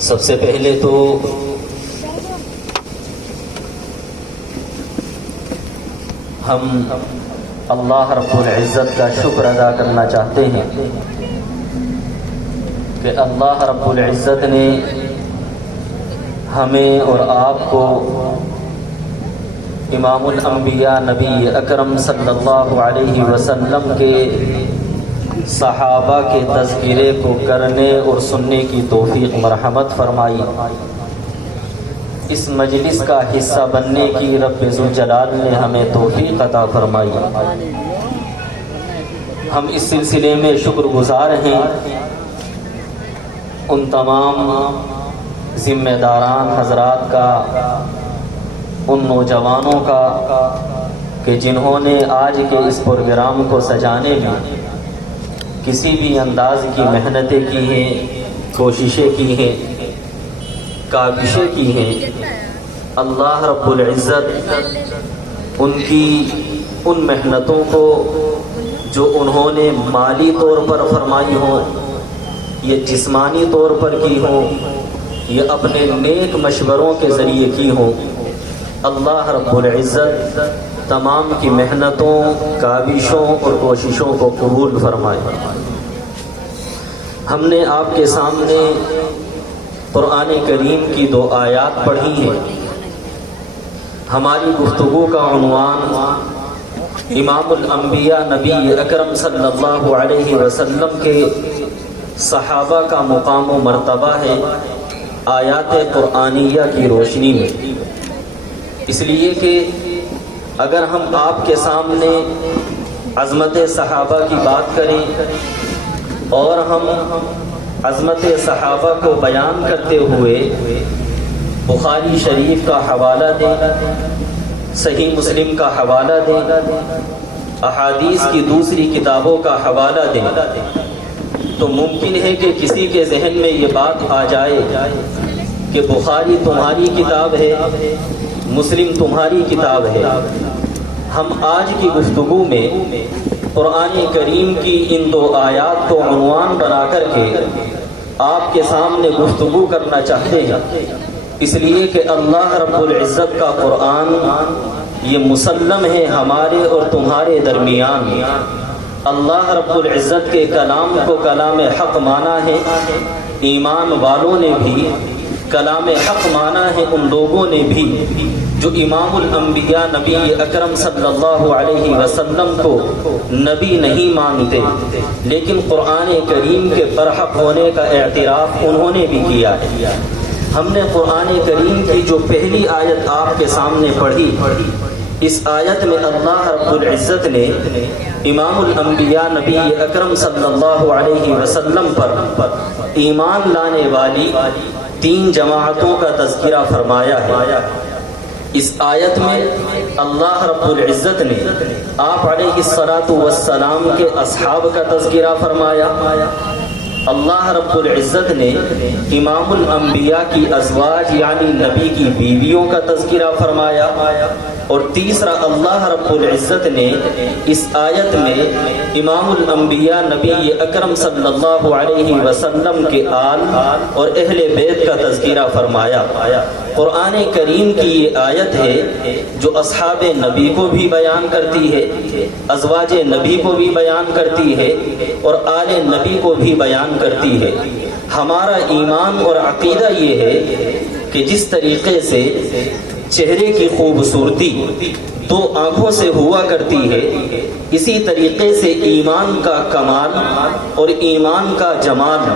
سب سے پہلے تو ہم اللہ رب العزت کا شکر ادا کرنا چاہتے ہیں کہ اللہ رب العزت نے ہمیں اور آپ کو امام الانبیاء نبی اکرم صلی اللہ علیہ وسلم کے صحابہ کے تذکرے کو کرنے اور سننے کی توفیق مرحمت فرمائی۔ اس مجلس کا حصہ بننے کی رب ذوالجلال نے ہمیں توفیق عطا فرمائی۔ ہم اس سلسلے میں شکر گزار ہیں ان تمام ذمہ داران حضرات کا، ان نوجوانوں کا کہ جنہوں نے آج کے اس پروگرام کو سجانے میں کسی بھی انداز کی محنتیں کی ہیں، کوششیں کی ہیں، کاوشیں کی ہیں۔ اللہ رب العزت ان کی ان محنتوں کو جو انہوں نے مالی طور پر فرمائی ہوں یا جسمانی طور پر کی ہوں یا اپنے نیک مشوروں کے ذریعے کی ہوں، اللہ رب العزت تمام کی محنتوں، کاوشوں اور کوششوں کو قبول فرمائے۔ ہم نے آپ کے سامنے قرآن کریم کی 2 آیات پڑھی ہیں۔ ہماری گفتگو کا عنوان امام الانبیاء نبی اکرم صلی اللہ علیہ وسلم کے صحابہ کا مقام و مرتبہ ہے آیات قرآنیہ کی روشنی میں، اس لیے کہ اگر ہم آپ کے سامنے عظمت صحابہ کی بات کریں اور ہم عظمت صحابہ کو بیان کرتے ہوئے بخاری شریف کا حوالہ دیں، صحیح مسلم کا حوالہ دیں، احادیث کی دوسری کتابوں کا حوالہ دیں، تو ممکن ہے کہ کسی کے ذہن میں یہ بات آ جائے کہ بخاری تمہاری کتاب ہے، مسلم تمہاری کتاب ہے۔ ہم آج کی گفتگو میں قرآن کریم کی ان 2 آیات کو عنوان بنا کر کے آپ کے سامنے گفتگو کرنا چاہتے ہیں، اس لیے کہ اللہ رب العزت کا قرآن یہ مسلم ہے ہمارے اور تمہارے درمیان۔ اللہ رب العزت کے کلام کو کلام حق مانا ہے، ایمان والوں نے بھی کلام حق مانا ہے، ان لوگوں نے بھی جو امام الانبیاء نبی اکرم صلی اللہ علیہ وسلم کو نبی نہیں مانتے لیکن قرآن کریم کے برحق ہونے کا اعتراف انہوں نے بھی کیا ہے۔ ہم نے قرآن کریم کی جو پہلی آیت آپ کے سامنے پڑھی، اس آیت میں اللہ رب العزت نے امام الانبیاء نبی اکرم صلی اللہ علیہ وسلم پر ایمان لانے والی 3 جماعتوں کا تذکرہ فرمایا ہے۔ اس آیت میں اللہ رب العزت نے آپ علیہ الصلاۃ والسلام کے اصحاب کا تذکرہ فرمایا، اللہ رب العزت نے امام الانبیاء کی ازواج یعنی نبی کی بیویوں کا تذکرہ فرمایا، اور تیسرا اللہ رب العزت نے اس آیت میں امام الانبیاء نبی اکرم صلی اللہ علیہ وسلم کے آل اور اہل بیت کا تذکرہ فرمایا۔ قرآن کریم کی یہ آیت ہے جو اصحاب نبی کو بھی بیان کرتی ہے، ازواج نبی کو بھی بیان کرتی ہے اور آل نبی کو بھی بیان کرتی ہے۔ ہمارا ایمان اور عقیدہ یہ ہے کہ جس طریقے سے چہرے کی خوبصورتی 2 آنکھوں سے ہوا کرتی ہے، اسی طریقے سے ایمان کا کمال اور ایمان کا جمال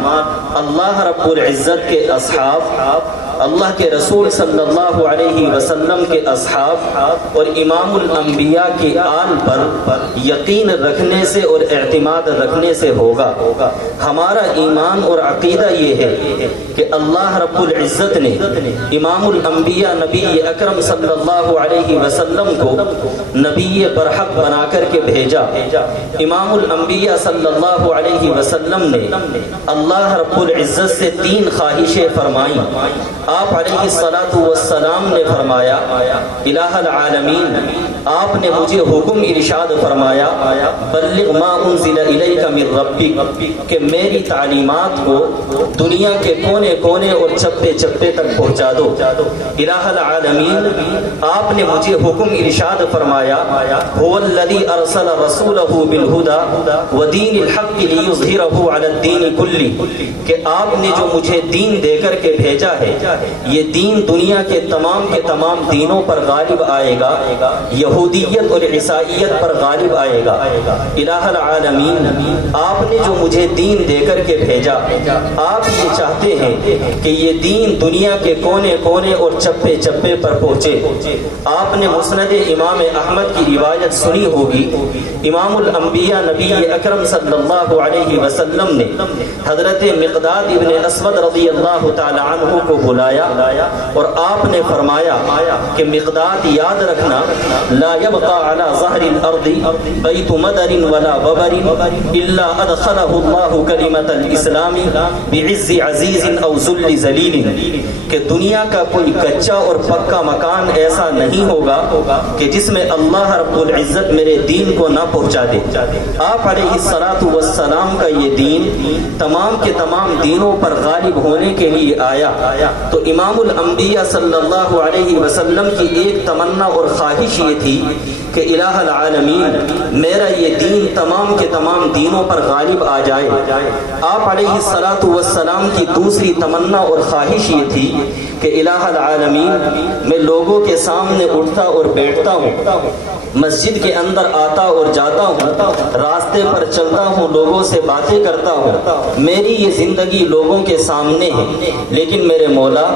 اللہ رب العزت کے اصحاب، اللہ کے رسول صلی اللہ علیہ وسلم کے اصحاب اور امام الانبیاء کے آل پر یقین رکھنے سے اور اعتماد رکھنے سے ہوگا۔ ہمارا ایمان اور عقیدہ یہ ہے کہ اللہ رب العزت نے امام الانبیاء نبی اکرم صلی اللہ علیہ وسلم کو نبی برحق بنا کر کے بھیجا۔ امام الانبیاء صلی اللہ علیہ وسلم نے اللہ رب العزت سے 3 خواہشیں فرمائیں۔ آپ علیہ الصلاۃ والسلام نے فرمایا الہ العالمین، آپ نے مجھے حکم ارشاد فرمایا بلغ ما انزل الیک من ربک، کہ میری تعلیمات کو دنیا کے کونے کونے اور چپے چپے تک پہنچا دو۔ الہ العالمین، آپ نے مجھے حکم ارشاد فرمایا هو الذی ارسل رسولہ بالہدی ودین الحق لیظہرہ علی الدین کلہ، کہ آپ نے جو مجھے دین دے کر کے بھیجا ہے یہ دین دنیا کے تمام دینوں پر غالب آئے گا، یہودیت اور عیسائیت پر غالب آئے گا۔ الہ العالمین، آپ نے جو مجھے دین دے کر کے بھیجا، آپ یہ چاہتے ہیں کہ یہ دین دنیا کے کونے کونے اور چپے چپے پر پہنچے۔ آپ نے مسند امام احمد کی روایت سنی ہوگی، امام الانبیاء نبی اکرم صلی اللہ علیہ وسلم نے حضرت مقداد ابن اسود رضی اللہ تعالی عنہ کو بلایا اور آپ نے فرمایا کہ مقداد یاد رکھنا لا يبقى على ظهر الارض بیت مدر ولا وبر الا ادخله الله کلمۃ الاسلام بعز عزیز او ذل ذلیل، کہ دنیا کا کوئی کچا اور پکا مکان ایسا نہیں ہوگا کہ جس میں اللہ رب العزت میرے دین کو نہ پہنچا دے۔ آپ علیہ الصلاۃ والسلام کا یہ دین تمام کے تمام دینوں پر غالب ہونے کے لیے آیا، تو امام الانبیاء صلی اللہ علیہ وسلم کی ایک تمنا اور خواہش یہ تھی کہ الہ العالمین، میرا یہ دین تمام کے تمام دینوں پر غالب آ جائے۔ آپ علیہ الصلاۃ والسلام کی دوسری تمنا اور خواہش یہ تھی کہ الہ العالمین، میں لوگوں کے سامنے اٹھتا اور بیٹھتا ہوں، مسجد کے اندر آتا اور جاتا ہوں، راستے پر چلتا ہوں، لوگوں سے باتیں کرتا ہوں، میری یہ زندگی لوگوں کے سامنے ہے، لیکن میرے مولا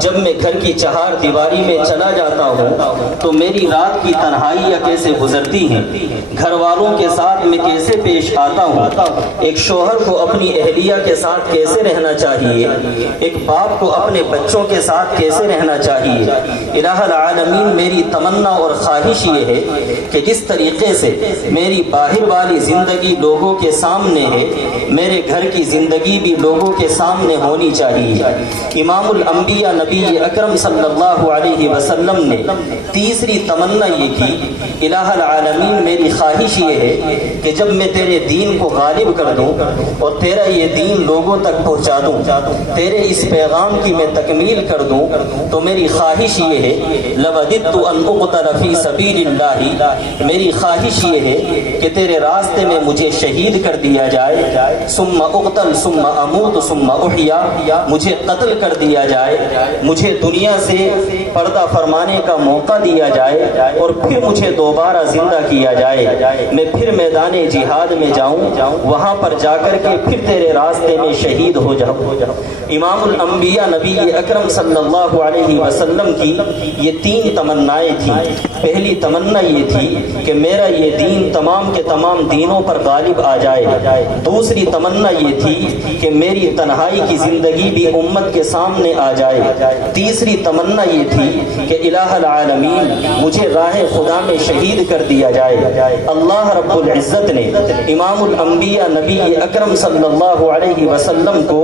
جب میں گھر کی چہار دیواری میں چلا جاتا ہوں تو میری رات کی تنہائیاں کیسے گزرتی ہیں، گھر والوں کے ساتھ میں کیسے پیش آتا ہوں، ایک شوہر کو اپنی اہلیہ کے ساتھ کیسے رہنا چاہیے، ایک باپ کو اپنے بچوں کے ساتھ کیسے رہنا چاہیے۔ الہ العالمین، میری تمنا اور خواہش یہ ہے کہ جس طریقے سے میری باہر والی زندگی لوگوں کے سامنے ہے، میرے گھر کی زندگی بھی لوگوں کے سامنے ہونی چاہیے۔ امام الانبیاء نبی اکرم صلی اللہ علیہ وسلم نے تیسری تمنا یہ کی الہ العالمین، میری خواہش یہ ہے کہ جب میں تیرے دین کو غالب کر دوں اور تیرا یہ دین لوگوں تک پہنچا دوں، تیرے اس پیغام کی میں تکمیل کر دوں، تو میری خواہش یہ ہے لوددت ان اقتل فی سبیل اللہ، میری خواہش یہ ہے کہ تیرے راستے میں مجھے شہید کر دیا جائے، ثم اقتل ثم اموت ثم احیا، مجھے قتل کر دیا جائے، مجھے دنیا سے پردہ فرمانے کا موقع دیا جائے اور پھر مجھے دوبارہ زندہ کیا جائے، میں پھر میدان جہاد میں جاؤں، وہاں پر جا کر کے پھر تیرے راستے میں شہید ہو جاؤں۔ امام الانبیاء نبی اکرم صلی اللہ علیہ وسلم کی یہ 3 تمنائیں تھیں۔ پہلی تمنا یہ تھی کہ میرا یہ دین تمام کے تمام دینوں پر غالب آ جائے، دوسری تمنا یہ تھی کہ میری تنہائی کی زندگی بھی امت کے سامنے آ جائے، تیسری تمنا یہ تھی کہ الہ العالمین، مجھے راہ خدا میں شہید کر دیا جائے۔ اللہ رب العزت نے امام الانبیاء نبی اکرم صلی اللہ علیہ وسلم کو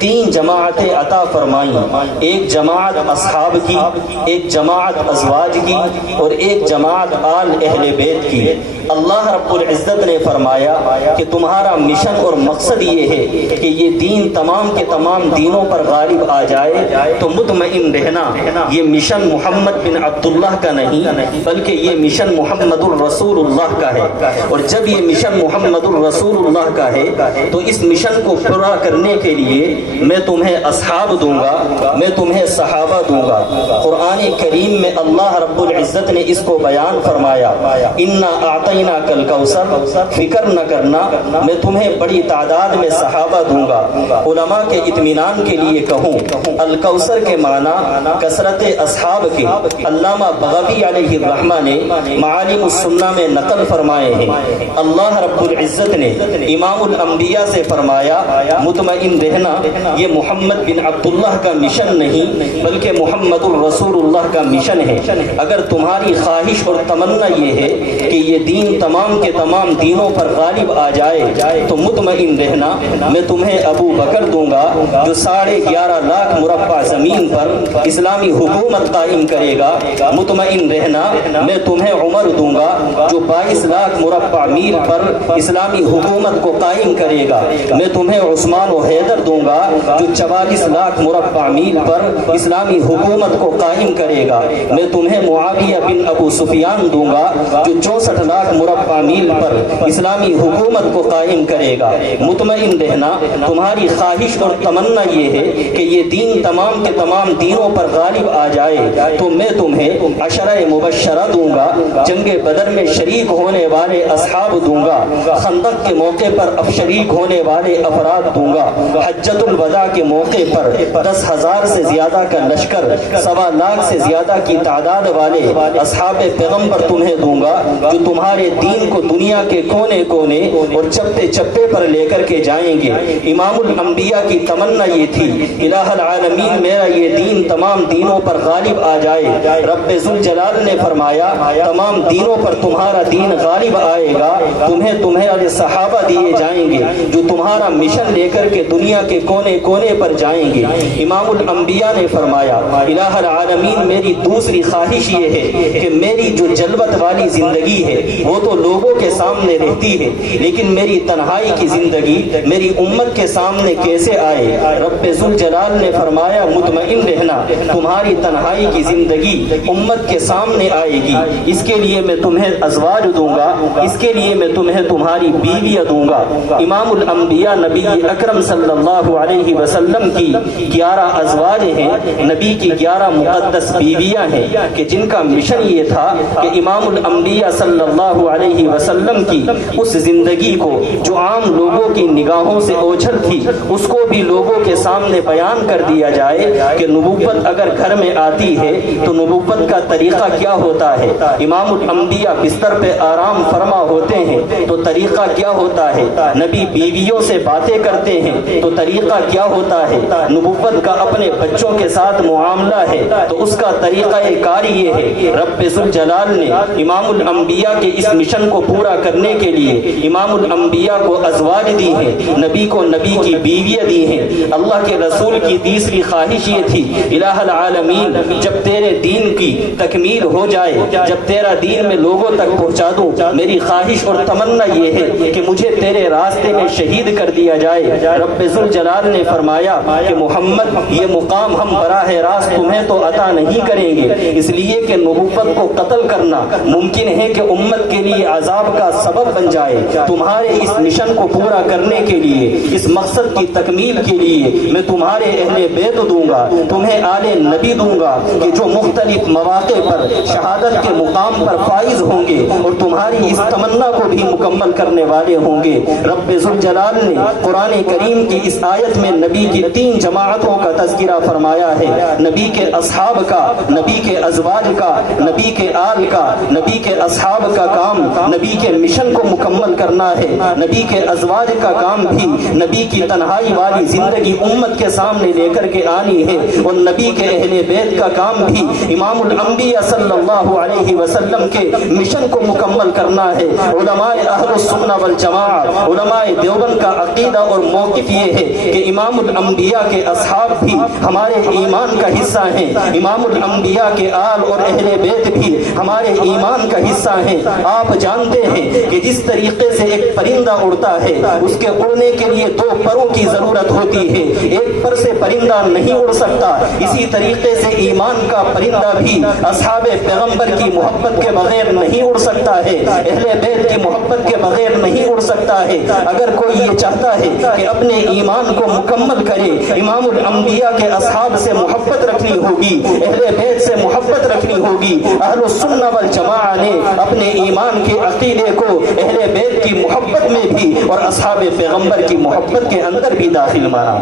3 جماعتیں عطا فرمائیں، ایک جماعت اصحاب کی، ایک جماعت ازواج کی اور ایک جماعت آل اہل بیت کی۔ اللہ رب العزت نے فرمایا کہ تمہارا مشن اور مقصد یہ ہے کہ یہ دین تمام کے تمام دینوں پر غالب آ جائے، تو مطمئن رہنا یہ مشن محمد بن عبداللہ کا نہیں بلکہ یہ مشن محمد الرسول اللہ کا ہے، اور جب یہ مشن محمد الرسول اللہ کا ہے تو اس مشن کو پورا کرنے کے لیے میں تمہیں اصحاب دوں گا، میں تمہیں صحابہ دوں گا۔ قرآن کریم میں اللہ رب العزت نے اس کو بیان فرمایا، انا اعطینا اعطینا کل کوثر، فکر نہ کرنا میں تمہیں بڑی تعداد میں صحابہ دوں گا۔ علماء کے اطمینان کے لیے کہوں، الکوثر کے معنی کثرت اصحاب کے علامہ بغوی علیہ الرحمہ نے معالم السنہ میں نقل فرمائے ہیں۔ اللہ رب العزت نے امام الانبیاء سے فرمایا مطمئن رہنا، یہ محمد بن عبداللہ کا مشن نہیں بلکہ محمد الرسول اللہ کا مشن ہے۔ اگر تمہاری خواہش اور تمنا یہ ہے کہ یہ دین تمام کے تمام دینوں پر غالب آ جائے تو مطمئن رہنا میں تمہیں ابو بکر دوں گا جو 11.5 لاکھ مربع زمین پر اسلامی حکومت قائم کرے گا۔ مطمئن رہنا میں تمہیں عمر دوں گا جو 22 لاکھ مربع میل پر اسلامی حکومت کو قائم کرے گا۔ میں تمہیں عثمان و حیدر دوں گا جو 44 لاکھ مربع میل پر اسلامی حکومت کو قائم کرے گا۔ میں تمہیں معاویہ بن ابو سفیان دوں گا جو 64 لاکھ مربع میل پر اسلامی حکومت کو قائم کرے گا۔ مطمئن رہنا تمہاری خواہش اور تمنا یہ ہے کہ یہ دین تمام کے تمام دینوں پر غالب آ جائے تو میں تمہیں 10 مبشرہ دوں گا، جنگ بدر میں شریک ہونے والے اصحاب دوں گا، خندق کے موقع پر اب شریک ہونے والے افراد دوں گا، حجۃ الوداع کے موقع پر 10,000 سے زیادہ کا لشکر، 1.25 لاکھ سے زیادہ کی تعداد والے اصحاب پیغمبر تمہیں دوں گا جو تمہارے دین کو دنیا کے کونے کونے اور چپے چپے پر لے کر کے جائیں گے۔ امام الانبیاء کی تمنا یہ تھی الہ العالمین میرا یہ دین تمام دینوں پر غالب آ جائے۔ رب ذوالجلال نے فرمایا تمام دینوں پر تمہارا دین غالب آئے گا، تمہیں صحابہ دیے جائیں گے جو تمہارا مشن لے کر کے دنیا کے کونے کونے پر جائیں گے۔ امام الانبیاء نے فرمایا الہ العالمین میری دوسری خواہش یہ ہے کہ میری جو جلوت والی زندگی ہے وہ تو لوگوں کے سامنے رہتی ہے، لیکن میری تنہائی کی زندگی میری امت کے سامنے کیسے آئے؟ رب ذوالجلال نے فرمایا مطمئن رہنا تمہاری تنہائی کی زندگی امت کے سامنے آئے گی، اس کے لیے میں تمہیں ازواج دوں گا، اس کے لیے میں تمہیں تمہاری بیویاں دوں گا۔ امام الانبیاء نبی اکرم صلی اللہ علیہ وسلم کی 11 ازواج ہیں، نبی کی 11 مقدس بیویاں ہیں کہ جن کا مشن یہ تھا کہ امام الانبیاء صلی اللہ علیہ وسلم کی اس زندگی کو جو عام لوگوں کی نگاہوں سے اوجھل تھی اس کو بھی لوگوں کے سامنے بیان کر دیا جائے کہ نبوت اگر گھر میں آتی ہے تو نبوت کا طریقہ کیا ہوتا ہے۔ امام الانبیاء بستر پہ آرام فرما ہوتے ہیں تو طریقہ کیا ہوتا ہے، نبی بیویوں سے باتیں کرتے ہیں تو طریقہ کیا ہوتا ہے، نبوت کا اپنے بچوں کے ساتھ معاملہ ہے تو اس کا طریقہ کار یہ ہے۔ رب ذوالجلال نے امام الانبیاء کے اس مشن کو پورا کرنے کے لیے امام الانبیاء کو ازواج دی ہیں، نبی کو نبی کی بیویاں دی ہیں۔ اللہ کے رسول کی تیسری خواہش یہ تھی الہ العالمین جب تیرے دین کی تکمیل ہو جائے، جب تیرا دین میں لوگوں تک پہنچا دوں، میری خواہش اور تمنا یہ ہے کہ مجھے تیرے راستے میں شہید کر دیا جائے۔ رب ذوالجلال نے فرمایا کہ محمد یہ مقام ہم براہ راست تمہیں تو عطا نہیں کریں گے، اس لیے کہ نبوت کو قتل کرنا ممکن ہے کہ امت کے لیے عذاب کا سبب بن جائے۔ تمہارے اس مشن کو پورا کرنے کے لیے، اس مقصد کی تکمیل کے لیے میں تمہارے اہل بیت دوں گا، تمہیں آل نبی دوں گا کہ جو مختلف مواقع پر شہادت کے مقام پر فائز ہوں گے اور تمہاری اس تمنا کو بھی مکمل کرنے والے ہوں گے۔ رب ذوالجلال نے قرآن کریم کی اس آیت میں نبی کی 3 جماعتوں کا تذکرہ فرمایا ہے، نبی کے اصحاب کا، نبی کے ازواج کا، نبی کے آل کا۔ نبی کے اصحاب کا کام نبی کے مشن کو مکمل کرنا ہے، نبی کے ازواج کا کام بھی نبی کی تنہائی والی زندگی امت کے سامنے لے کر کے آنی ہے، اور نبی کے اہل بیت کا کام بھی امام الانبیاء صلی اللہ علیہ وسلم کے مشن کو مکمل کرنا ہے۔ علماء اہل السنہ والجماعہ، علماء دیوبند کا عقیدہ اور موقف یہ ہے کہ امام الانبیاء کے اصحاب بھی ہمارے ایمان کا حصہ ہیں، امام الانبیاء کے آل اور اہل بیت بھی ہمارے ایمان کا حصہ ہیں۔ آپ جانتے ہیں کہ جس طریقے سے ایک پرندہ اڑتا ہے اس کے اڑنے کے لیے 2 پروں کی ضرورت ہوتی ہے، ایک پر سے پرندہ نہیں اڑ سکتا، اسی طریقے سے ایمان کا پرندہ بھی اصحاب پیغمبر کی محبت کے بغیر نہیں اڑ سکتا ہے، اہل بیت کی محبت کے بغیر نہیں اڑ سکتا ہے۔ اگر کوئی یہ چاہتا ہے کہ اپنے ایمان کو مکمل کرے، امام الانبیاء کے اصحاب سے محبت رکھنی ہوگی، اہل بیت سے محبت رکھنی ہوگی۔ اہل السنہ والجماعہ نے اپنے ایمان ایمان کے عقیدے کو اہل بیت کی محبت میں بھی اور اصحاب پیغمبر کی محبت کے اندر بھی داخل مانا۔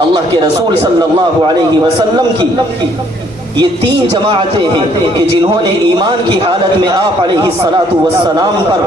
اللہ کے رسول صلی اللہ علیہ وسلم کی یہ تین جماعتیں ہیں کہ جنہوں نے ایمان کی حالت میں آپ علیہ الصلاۃ والسلام پر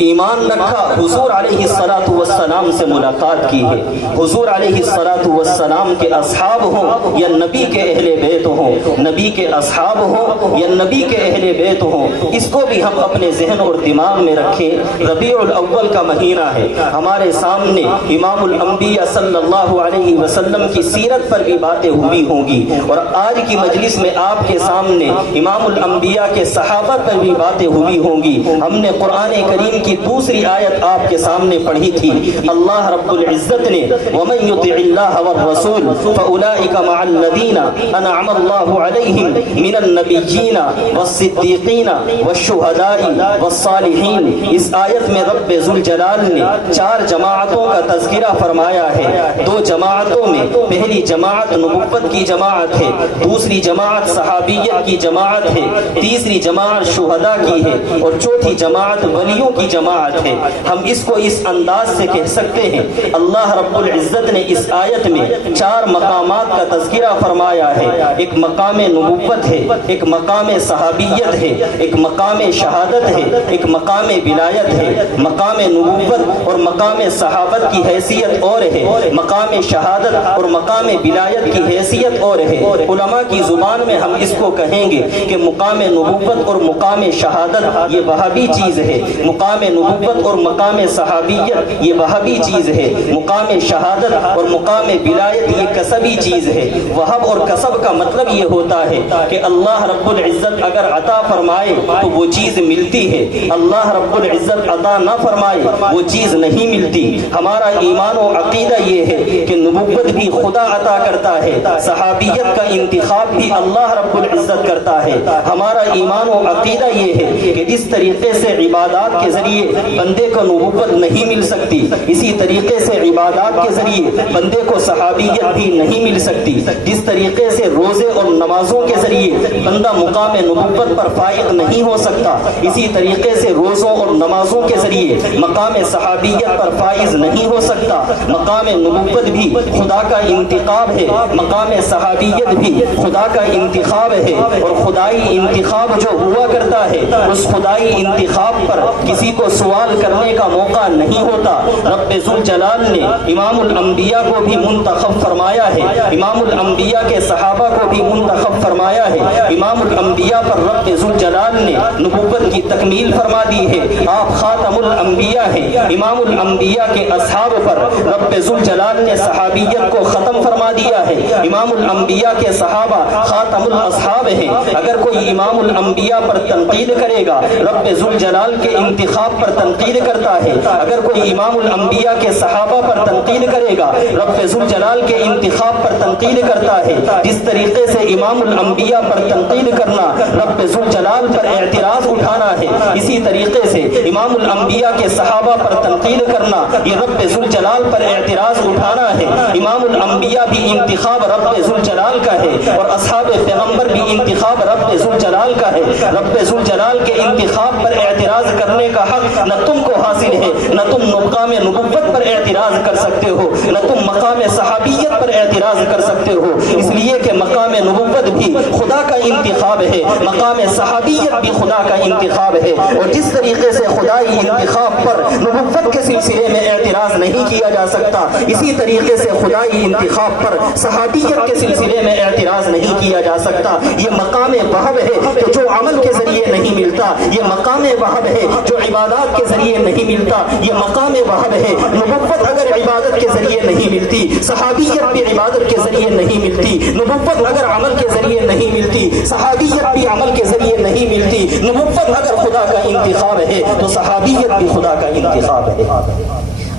ایمان رکھا، حضور علیہ الصلاۃ والسلام سے ملاقات کی ہے۔ حضور علیہ الصلاۃ والسلام کے اصحاب ہوں یا نبی کے اہل بیت ہوں، نبی کے اصحاب ہوں یا نبی کے اہل بیت ہوں، اس کو بھی ہم اپنے ذہن اور دماغ میں رکھیں۔ ربیع الاول کا مہینہ ہے، ہمارے سامنے امام الانبیاء صلی اللہ علیہ وسلم کی سیرت پر بھی باتیں ہوئی ہوں گی، اور آج کی مجلس میں آپ کے سامنے امام الانبیاء کے صحابہ پر بھی باتیں ہوئی ہوں گی۔ ہم نے قرآن کریم کی دوسری آیت آپ کے سامنے پڑھی تھی۔ اللہ رب العزت نے وَمَن يُطِعِ اللَّهَ وَالرَّسُولَ فَأُولَٰئِكَ مَعَ الَّذِينَ أَنْعَمَ اللَّهُ عَلَيْهِمْ مِنَ النَّبِيِّينَ وَالصِّدِّيقِينَ وَالشُّهَدَاءِ وَالصَّالِحِينَ۔ اس آیت میں رب ذوالجلال نے چار جماعتوں کا تذکرہ فرمایا ہے۔ دو جماعتوں میں پہلی جماعت نبوت کی جماعت ہے، دوسری جماعت صحابیت کی جماعت ہے، تیسری جماعت شہداء کی ہے، اور چوتھی جماعت ولیوں کی جماعت ہے۔ ہم اس کو اس انداز سے کہہ سکتے ہیں، اللہ رب العزت نے اس آیت میں چار مقامات کا تذکرہ فرمایا ہے۔ ایک مقام نبوت ہے، ایک مقام صحابیت ہے، ایک مقام شہادت ہے، ایک مقام ولایت ہے۔ مقام نبوت اور مقام صحابت کی حیثیت اور ہے، مقام شہادت اور مقام ولایت کی حیثیت اور ہے۔ علماء کی زبان میں ہم اس کو کہیں گے کہ مقام نبوت اور مقام شہادت یہ وہابی چیز ہے، مقام نبوت اور مقام صحابیت یہ وہابی چیز ہے، مقام شہادت اور مقام ولایت یہ کسبی چیز ہے۔ وہب اور کسب کا مطلب یہ ہوتا ہے کہ اللہ رب العزت اگر عطا فرمائے تو وہ چیز ملتی ہے، اللہ رب العزت عطا نہ فرمائے وہ چیز نہیں ملتی۔ ہمارا ایمان و عقیدہ یہ ہے کہ نبوت بھی خدا عطا کرتا ہے، صحابیت کا انتخاب بھی اللہ رب العزت کرتا ہے۔ ہمارا ایمان و عقیدہ یہ ہے کہ جس طریقے سے عبادات کے ذریعے بندے کو نبوت نہیں مل سکتی، اسی طریقے سے عبادات کے ذریعے بندے کو صحابیت بھی نہیں مل سکتی۔ جس طریقے سے روزے اور نمازوں کے ذریعے بندہ مقام نبوت پر فائق نہیں ہو سکتا، اسی طریقے سے روزوں اور نمازوں کے ذریعے مقام صحابیت پر فائز نہیں ہو سکتا۔ مقام نبوت بھی خدا کا انتخاب ہے، مقام صحابیت بھی خدا کا انتخاب ہے، اور خدائی انتخاب جو ہوا کرتا ہے اس خدائی انتخاب پر کسی کو سوال کرنے کا موقع نہیں ہوتا۔ رب ذوالجلال نے امام الانبیاء کو بھی منتخب فرمایا ہے، امام الانبیاء کے صحابہ کو بھی منتخب فرمایا ہے۔ امام الانبیاء پر رب ذوالجلال نے نبوت کی تکمیل فرما دی ہے، آپ خاتم الانبیاء ہیں۔ امام الانبیاء کے اصحاب پر رب ذوالجلال نے صحابیت کو ختم فرما دیا ہے، امام الانبیاء کے صحابہ خاتم الاصحاب ہیں۔ اگر کوئی امام الانبیاء پر تنقید کرے گا رب ذوالجلال کے انتخاب پر تنقید کرتا ہے، اگر کوئی امام الانبیاء کے صحابہ پر تنقید کرے گا رب ذوالجلال کے انتخاب پر تنقید کرتا ہے۔ جس طریقے سے امام الانبیاء پر تنقید کرنا رب ذوالجلال پر اعتراض اٹھانا ہے، اسی طریقے سے امام الانبیاء کے صحابہ پر تنقید کرنا یہ رب ذوالجلال پر اعتراض اٹھانا ہے۔ امام الانبیاء بھی انتخاب رب ذوالجلال کا ہے، اور اصحاب پیغمبر بھی انتخاب رب ذوالجلال کا ہے۔ رب ذوالجلال کے انتخاب پر اعتراض کرنے کا حق نہ تم کو حاصل ہے، نہ تم مقام نبوت پر اعتراض کر سکتے ہو، نہ تم مقام صحابیت پر اعتراض کر سکتے ہو، اس لیے کہ مقام نبوت بھی خدا کا انتخاب ہے، مقام صحابیت بھی خدا کا انتخاب ہے۔ اور جس طریقے سے خدائی انتخاب پر نبوت کے سلسلے میں اعتراض نہیں کیا جا سکتا، اسی طریقے سے خدائی انتخاب پر صحابیت کے سلسلے میں اعتراض نہیں کیا جا سکتا۔ یہ مقام وہب ہے کہ جو عمل کے ذریعے نہیں ملتا، یہ مقام وہب ہے جو عبادات کے ذریعے نہیں ملتا، یہ مقام وہب ہے۔ نبوت اگر عبادت کے ذریعے نہیں ملتی، صحابیت بھی عبادت کے ذریعے نہیں ملتی، نبوت اگر عمل کے ذریعے نہیں ملتی، صحابیت بھی عمل کے ذریعے نہیں ملتی۔ نبوت اگر خدا کا انتخاب ہے تو صحابیت بھی خدا کا انتخاب ہے۔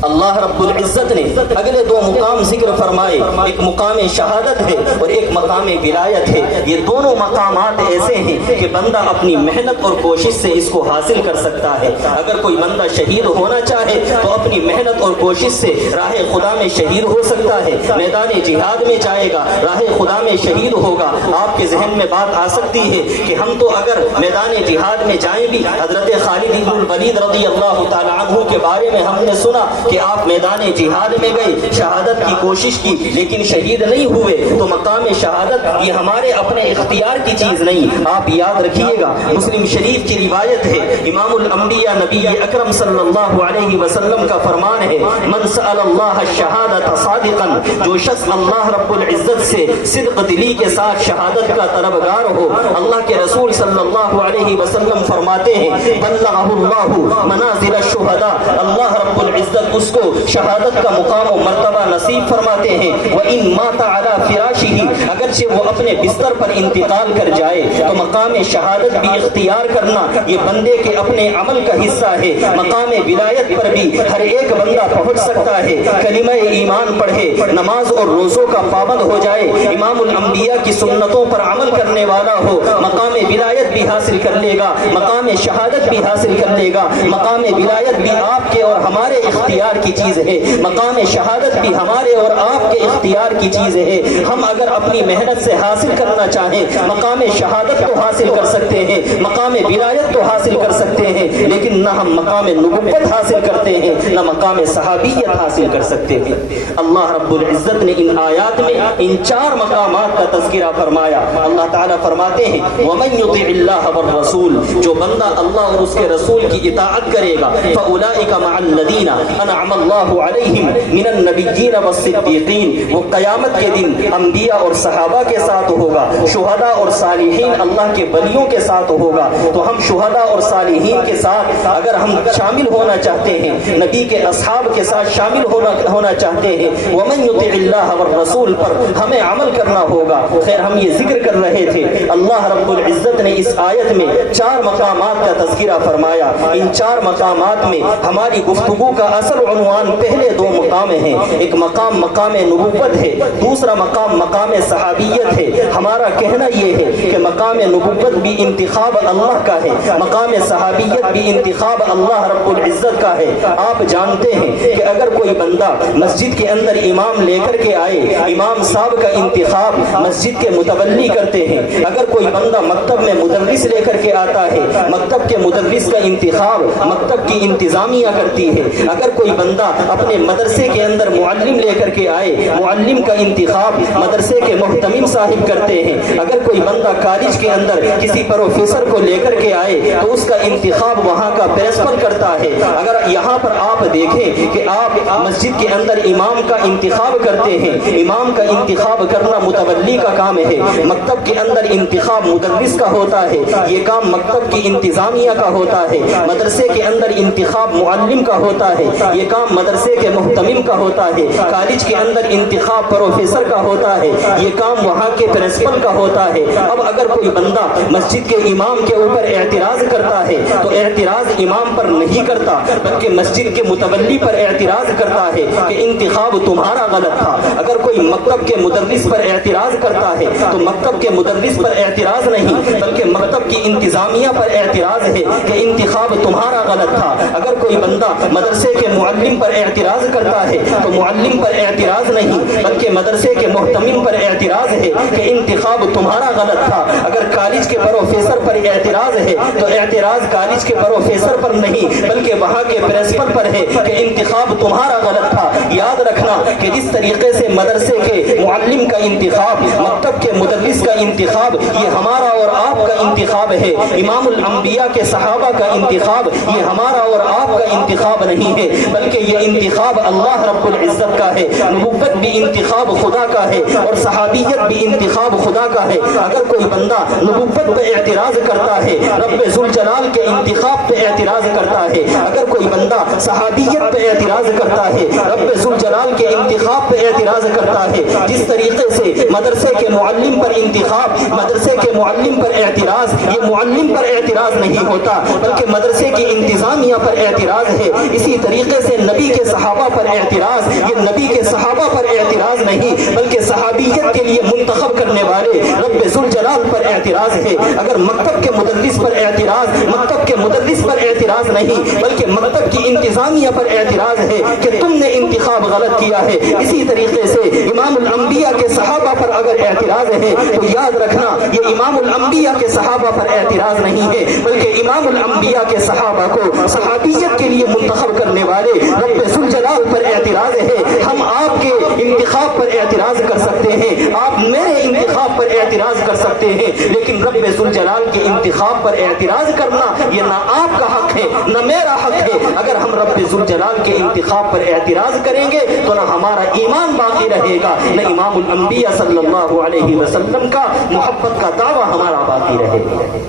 اللہ رب العزت نے اگلے دو مقام ذکر فرمائے، ایک مقام شہادت ہے اور ایک مقام ولایت ہے۔ یہ دونوں مقامات ایسے ہیں کہ بندہ اپنی محنت اور کوشش سے اس کو حاصل کر سکتا ہے۔ اگر کوئی بندہ شہید ہونا چاہے تو اپنی محنت اور کوشش سے راہ خدا میں شہید ہو سکتا ہے، میدان جہاد میں جائے گا، راہ خدا میں شہید ہوگا۔ آپ کے ذہن میں بات آ سکتی ہے کہ ہم تو اگر میدان جہاد میں جائیں بھی، حضرت خالد بن الولید رضی اللہ تعالی عنہ کے بارے میں ہم نے سنا کہ آپ میدان جہاد میں گئے، شہادت کی کوشش کی لیکن شہید نہیں ہوئے، تو مقام شہادت یہ ہمارے اپنے اختیار کی چیز نہیں۔ آپ یاد رکھیے گا، مسلم شریف کی روایت ہے، امام الانبیاء نبی اکرم صلی اللہ علیہ وسلم کا فرمان ہے، من سأل اللہ الشہادۃ صادقا، جو شخص اللہ رب العزت سے صدق دلی کے ساتھ شہادت کا طلبگار ہو، اللہ کے رسول صلی اللہ علیہ وسلم فرماتے ہیں، بلغہ اللہ منازل الشہداء، اللہ رب العزت اس کو شہادت کا مقام و مرتبہ نصیب فرماتے ہیں۔ وَإِن مَاتَ عَلَى فِرَاشِهِ، اگرچہ وہ اپنے بستر پر انتقال کر جائے تو مقام شہادت بھی اختیار کرنا یہ بندے کے اپنے عمل کا حصہ ہے۔ مقام ولایت پر بھی ہر ایک بندہ پہنچ سکتا ہے، کلمہ ایمان پڑھے، نماز اور روزوں کا پابند ہو جائے، امام الانبیاء کی سنتوں پر عمل کرنے والا ہو، مقام ولایت بھی حاصل کر لے گا، مقام شہادت بھی حاصل کر لے گا۔ مقام ولایت بھی آپ کے اور ہمارے اختیار کی چیز ہے، مقام شہادت بھی ہمارے اور آپ کے اختیار کی چیز ہے۔ ہم اگر اپنی محنت سے حاصل کرنا چاہیں مقام شہادت تو حاصل کر سکتے ہیں، مقام ولایت تو حاصل کر سکتے ہیں، لیکن نہ ہم مقام نبوت حاصل کرتے ہیں، نہ مقام صحابیت حاصل کر سکتے ہیں۔ اللہ رب العزت نے ان آیات میں ان چار مقامات کا تذکرہ فرمایا۔ اللہ تعالیٰ فرماتے ہیں، وَمَن يُطِعِ اللَّهَ وَالرَّسُولَ، جو بندہ اللہ اور اس کے رسول کی اطاعت کرے گا، فَأُولَئِكَ مَعَ الَّذِينَ أَنْعَمَ اللَّهُ عَلَيْهِمْ مِنَ النَّبِيِّينَ وَالصِّدِّيقِينَ، وہ قیامت کے دن انبیاء اور صحابہ کے ساتھ ہوگا، شہداء اور صالحین اللہ کے ولیوں کے ساتھ ہوگا۔ تو ہم شہداء اور صالحین کے ساتھ اگر ہم شامل ہونا چاہتے ہیں، نبی کے اصحاب کے ساتھ شامل ہونا چاہتے ہیں، وَمَن يُطِعِ اللَّهَ وَالرَّسُولَ پر ہمیں عمل کرنا ہوگا۔ خیر، ہم یہ ذکر کر رہے تھے، اللہ رب العزت نے اس آیت میں چار مقامات کا تذکرہ فرمایا۔ ان چار مقامات میں ہماری گفتگو کا اصل عنوان پہلے دو مقام ہیں، ایک مقام مقام نبوت ہے، دوسرا مقام مقام صحابیت ہے۔ ہمارا کہنا یہ ہے کہ مقام نبوت بھی انتخاب اللہ کا ہے، مقام صحابیت بھی انتخاب اللہ رب العزت کا ہے۔ آپ جانتے ہیں کہ اگر کوئی بندہ مسجد کے اندر امام لے کر کے آئے، امام صاحب کا انتخاب مسجد کے متولی کرتے ہیں۔ اگر کوئی بندہ مکتب میں مدرس لے کر کے آتا ہے، مکتب کے مدرس کا انتخاب مکتب کی انتظامیہ کرتی ہے۔ اگر کوئی بندہ اپنے مدرسے کے اندر معلم لے کر کے آئے، معلم کا انتخاب مدرسے کے محتمم صاحب کرتے ہیں۔ اگر کوئی بندہ کالج کے اندر کسی پروفیسر کو لے کر کے آئے تو اس کا انتخاب وہاں کا پرنسپل کرتا ہے۔ اگر یہاں پر آپ دیکھیں کہ آپ مسجد کے اندر امام کا انتخاب کرتے ہیں، امام کا انتخاب کرنا متولی کا کام ہے، مکتب کے اندر انتخاب مدرس کا ہوتا ہے، یہ کام مکتب کی انتظامیہ کا ہوتا ہے۔ مدرسے کے اندر انتخاب معلم کا ہوتا ہے، یہ کام مدرسے کے محتمم کا ہوتا ہے۔ کالج کے اندر انتخاب پروفیسر کا ہوتا ہے، یہ کام وہاں کے پرنسپل کا ہوتا ہے۔ اب اگر کوئی بندہ مسجد کے امام کے اوپر اعتراض کرتا ہے تو اعتراض امام پر نہیں کرتا بلکہ مسجد کے متولی پر اعتراض کرتا ہے کہ انتخاب تمہارا غلط تھا۔ اگر کوئی مکتب کے مدرس پر اعتراض کرتا ہے تو مکتب کے مدرس پر اعتراض نہیں بلکہ مکتب کی انتظامیہ پر اعتراض ہے کہ انتخاب تمہارا غلط تھا۔ اگر کوئی بندہ مدرسے کے معلم پر اعتراض کرتا ہے تو معلم پر اعتراض نہیں بلکہ مدرسے کے محتمم پر اعتراض ہے کہ انتخاب تمہارا غلط تھا۔ اگر کالج کے پروفیسر پر اعتراض ہے تو اعتراض کالج کے پروفیسر پر نہیں بلکہ وہاں کے پرنسپل پر ہے کہ انتخاب تمہارا غلط تھا۔ یاد رکھنا کہ جس طریقے سے مدرسے کے معلم کا انتخاب، مکتب کے مدرس کا انتخاب یہ ہمارا اور آپ کا انتخاب ہے، امام الانبیاء کے صحابہ کا انتخاب یہ ہمارا اور آپ کا انتخاب نہیں ہے بلکہ یہ انتخاب اللہ رب العزت کا ہے۔ نبوت بھی انتخاب خدا کا ہے اور صحابیت بھی انتخاب خدا کا ہے۔ اگر کوئی بندہ نبوت پہ اعتراض کرتا ہے، رب ذوالجلال کے انتخاب پہ اعتراض کرتا ہے، اگر کوئی بندہ صحابیت پہ اعتراض کرتا ہے، رب ذوالجلال کے انتخاب پہ اعتراض کرتا ہے، جس طریقے سے مدرسے کے معلم پر انتخاب، مدرسے کے معلم پر اعتراض اعتراض یہ معلم پر اعتراض نہیں ہوتا بلکہ مدرسے کی انتظامیہ پر اعتراض ہے. اسی طریقے سے نبی کے صحابہ پر اعتراض یہ نبی کے صحابہ پر اعتراض نہیں بلکہ صحابیت کے لیے منتخب کرنے والے رب ذوالجلال پر اعتراض ہے. اگر مکتب کے مدرس پر اعتراض مکتب کے مدرس پر اعتراض نہیں بلکہ مکتب کی انتظامیہ پر اعتراض ہے کہ تم نے انتخاب غلط کیا ہے. اسی طریقے سے امام الانبیاء کے صحابہ پر اگر اعتراض ہے تو یاد رکھنا یہ امام الانبیاء کے صحابہ پر اعتراض نہیں ہے بلکہ امام الانبیاء کے صحابہ کو صحابیت کے لیے منتخب کرنے والے رب ذوالجلال پر اعتراض ہے. ہم آپ کے انتخاب پر اعتراض کر سکتے ہیں آپ میرے انتخاب پر اعتراض کر سکتے ہیں لیکن رب ذوالجلال کے انتخاب پر اعتراض کرنا یہ نہ آپ کا حق ہے نہ میرا حق ہے. اگر ہم رب ذوالجلال کے انتخاب پر اعتراض کریں گے تو نہ ہمارا ایمان باقی رہے گا نہ امام الانبیاء صلی اللہ علیہ وسلم کا محبت کا دعویٰ ہمارا باقی رہے گا.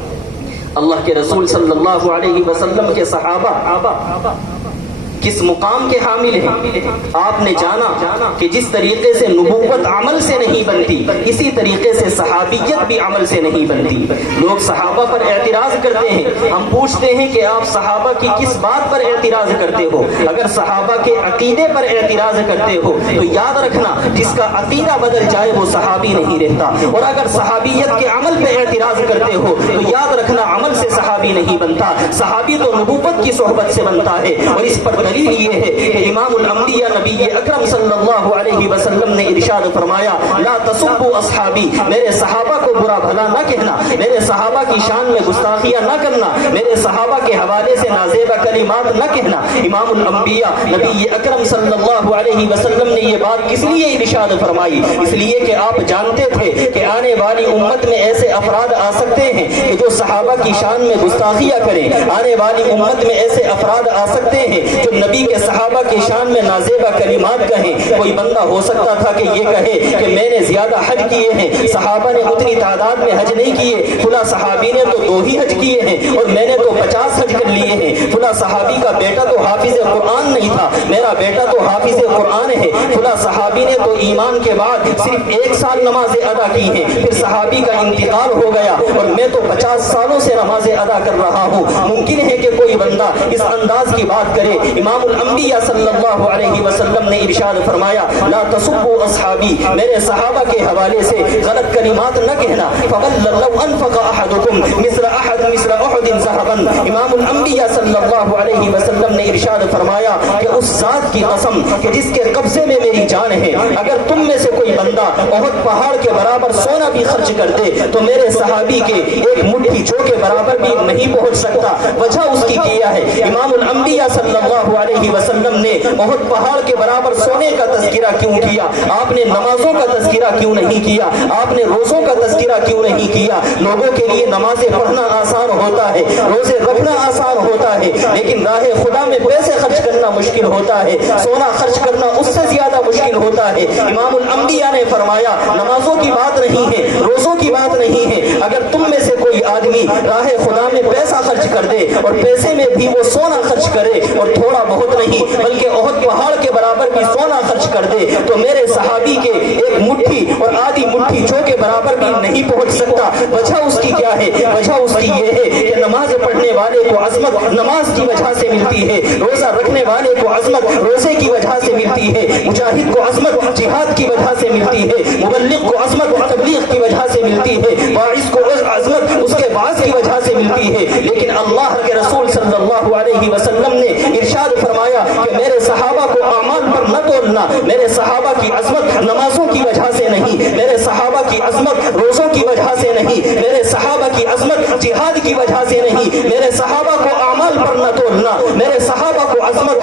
اللہ کے رسول صلی اللہ علیہ وسلم کے صحابہ کس مقام کے حامل ہیں آپ نے جانا کہ جس طریقے سے نبوت عمل سے نہیں بنتی اسی طریقے سے صحابیت بھی عمل سے نہیں بنتی. لوگ صحابہ پر اعتراض کرتے ہیں ہم پوچھتے ہیں کہ آپ صحابہ کی کس بات پر اعتراض کرتے ہو. اگر صحابہ کے عقیدے پر اعتراض کرتے ہو تو یاد رکھنا جس کا عقیدہ بدل جائے وہ صحابی نہیں رہتا اور اگر صحابیت کے عمل پہ اعتراض کرتے ہو تو یاد رکھنا عمل سے صحابی نہیں بنتا. صحابی تو نبوت کی صحبت سے بنتا ہے اور اس پر دلیل یہ ہے کہ امام الانبیاء نبی اکرم صلی اللہ علیہ وسلم نے ارشاد فرمایا لا تسبوا اصحابی میرے صحابہ کو برا بھلا نہ کہنا میرے صحابہ کی شان میں گستاخیاں نہ کرنا میرے صحابہ کے حوالے سے نازیبہ کلمات نہ کہنا. امام الانبیاء نبی اکرم صلی اللہ علیہ وسلم نے یہ بات کس لیے ارشاد فرمائی اس لیے کہ آپ جانتے تھے کہ آنے والی امت میں ایسے افراد آ سکتے ہیں کہ جو صحابہ کی شان میں گستاخیاں کریں. آنے والی امت میں ایسے افراد آ سکتے ہیں جو نبی کے صحابہ کی شان میں نازیبہ کلمات کہیں. کوئی بندہ ہو سکتا تھا کہ یہ کہے کہ میں نے زیادہ حج کیے ہیں صحابہ نے اتنی تعداد میں حج نہیں کیے فلاں صحابی نے تو 2 ہی حج کیے ہیں اور میں نے تو 50 حج کر لیے ہیں. فلاں صحابی کا بیٹا تو حافظ قرآن نہیں تھا میرا بیٹا تو حافظ قرآن ہے. فلاں صحابی نے تو ایمان کے بعد صرف 1 سال نمازیں ادا کی ہیں پھر صحابی کا انتقال ہو گیا اور میں تو 50 سالوں سے نمازیں ادا کر رہا ہوں. ممکن ہے کہ کوئی بندہ اس انداز کی بات کرے. امام الانبیاء صلی اللہ علیہ وسلم نے ارشاد فرمایا لا تسبوا اصحابی میرے صحابہ کے حوالے سے غلط کلمات نہ کہنا. لو انفق احدکم مثل احد ذهبا امام الانبیاء صلی اللہ علیہ وسلم نے ارشاد فرمایا کہ اس ذات کی قسم کہ جس کے قبضے میں میری جان ہے اگر تم میں سے کوئی بندہ احد پہاڑ کے برابر سونا بھی خرچ کر دے تو میرے صحابی کے ایک مٹھی جو کے برابر بھی نہیں پہنچ سکتا. وجہ اس کی کیا ہے امام الانبیاء صلی اللہ علیہ وسلم نے احد پہاڑ کے برابر سونے کا تذکرہ کیوں کیا آپ نے نمازوں کا تذکرہ کیوں نہیں کیا آپ نے روزوں کا تذکرہ کیوں نہیں کیا. لوگوں کے لیے نمازیں پڑھنا آسان ہوتا ہے روزے رکھنا آسان ہوتا ہے لیکن راہ خدا میں پیسے خرچ کرنا مشکل ہوتا ہے سونا خرچ کرنا اس سے زیادہ مشکل ہوتا ہے. امام الانبیاء نے فرمایا نمازوں کی بات نہیں ہے روزوں کی بات نہیں ہے اگر تم میں سے کوئی آدمی راہ خدا میں پیسہ خرچ کر دے اور پیسے میں بھی وہ سونا خرچ کرے اور تھوڑا بہت نہیں بلکہ احد پہاڑ کے برابر بھی سونا خرچ کر دے تو میرے صحابی کے ایک مٹھی اور آدھی مٹھی جو کے برابر بھی نہیں پہنچ سکتا. وجہ اس کی کیا ہے وجہ اس کی یہ ہے کہ نماز پڑھنے والے کو عظمت نماز کی وجہ سے ملتی ہے روزہ رکھنے والے کو عظمت روزے کی وجہ سے ملتی ہے مجاہد کو عظمت جہاد کی وجہ سے ملتی ہے مبلغ کو عظمت تبلیغ کی وجہ سے ملتی ہے واعظ کو عظمت اس کے واعظ کی وجہ سے ملتی ہے. لیکن اللہ کے رسول صلی اللہ علیہ وسلم نے ارشاد فرمایا کہ میرے صحابہ کو اعمال پر نہ تولنا میرے صحابہ کی عظمت نمازوں کی وجہ سے نہیں میرے صحابہ کی عظمت روزوں کی وجہ سے نہیں میرے صحابہ کی عظمت جہاد کی وجہ سے نہیں میرے صحابہ کو اعمال پر نہ تولنا میرے صحابہ کو عظمت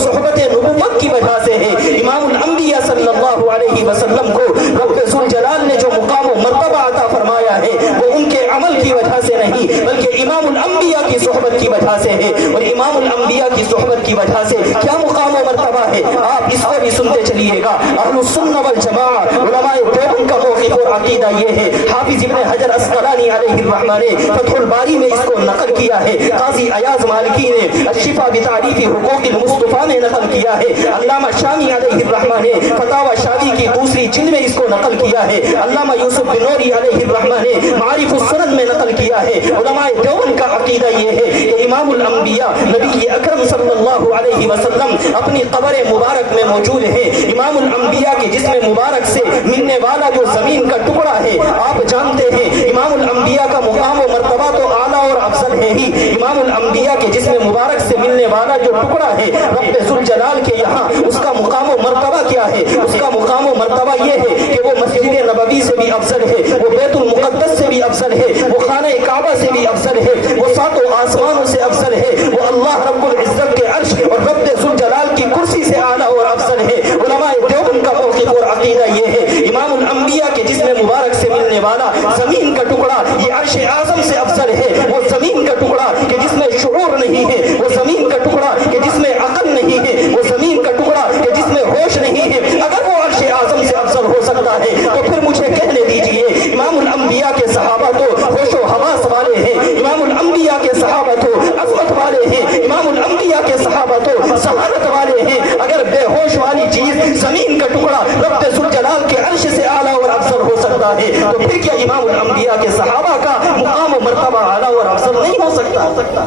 صحبت نبوت کی وجہ سے ہے. امام الانبیاء صلی اللہ علیہ وسلم کو رب ذوالجلال نے جو مقام و مرتبہ عطا فرمایا ہے وہ ان کے عمل کی وجہ سے نہیں بلکہ امام الانبیاء کی صحبت کی وجہ سے ہے. اور امام الانبیاء کی صحبت کی وجہ سے کیا مقام و مرتبہ ہے آپ اس کو بھی سنتے چلیے گا. اہل السنہ والجماعہ علماء دیوبند کا موقف اور عقیدہ یہ ہے. حافظ ابن حجر عسقلانی علیہ الرحمہ نے فتح الباری میں اس کو نقل کیا ہے. قاضی ایاز مالکی نے الشفا بتعریف حقوق المصطفیٰ میں نقل کیا ہے. علامہ شامی علیہ الرحمہ نے فتاوی شامی کی دوسری جلد میں اس کو نقل کیا ہے، علامہ یوسف بنوری علیہ الرحمہ نے معارف السنن میں نقل کیا ہے۔ علماء دیوبند کا عقیدہ یہ ہے کہ امام الانبیاء نبی اکرم صلی اللہ علیہ وسلم اپنی قبر مبارک میں موجود ہیں۔ امام الانبیاء کے جسم مبارک سے ملنے والا جو زمین کا ٹکڑا ہے، آپ جانتے ہیں امام الانبیاء کا مقام و مرتبہ تو اعلیٰ اور افضل ہے ہی، امام الانبیاء کے جسم مبارک سے ملنے والا جو ٹکڑا ہے رب ذوالجلال کے یہاں اس کا مقام و مرتبہ کیا ہے؟ اس کا مقام و مرتبہ یہ ہے کہ وہ مسجد نبوی سے بھی افضل ہے، وہ بیت المقدس سے بھی افضل ہے، وہ خانہ کعبہ سے بھی افضل ہے، وہ ساتوں آسمانوں سے افضل ہے، وہ اللہ رب العزت کے عرش اور رب ذوالجلال کی کرسی سے اعلیٰ اور افضل ہے۔ علماء دیوبند کا موقف اور عقیدہ یہ ہے امام الانبیاء کے جسم مبارک سے ملنے والا زمین کا ٹکڑا یہ عرش اعظم سے افضل ہے۔ وہ زمین کا ٹکڑا کہ جس میں شعور نہیں ہے، وہ زمین کا ٹکڑا کہ جس میں عقل نہیں ہے، وہ زمین کا ٹکڑا کہ جس میں ہوش نہیں ہے، اگر وہ عرش اعظم سے افضل ہو سکتا ہے تو پھر مجھے کہنے دیجئے امام الانبیاء کے صحابہ تو ہوش و حواس والے ہیں، امام الانبیاء کے صحابہ تو عظمت والے ہیں، امام الانبیاء کے صحابہ تو سہارت والے ہیں، اگر بے ہوش والی چیز زمین کا ٹکڑا رب ذوالجلال کے عرش سے اعلیٰ اور افضل ہو سکتا ہے تو پھر کیا امام الانبیاء کے صحابہ کا مقام و مرتبہ اعلیٰ اور افضل نہیں ہو سکتا؟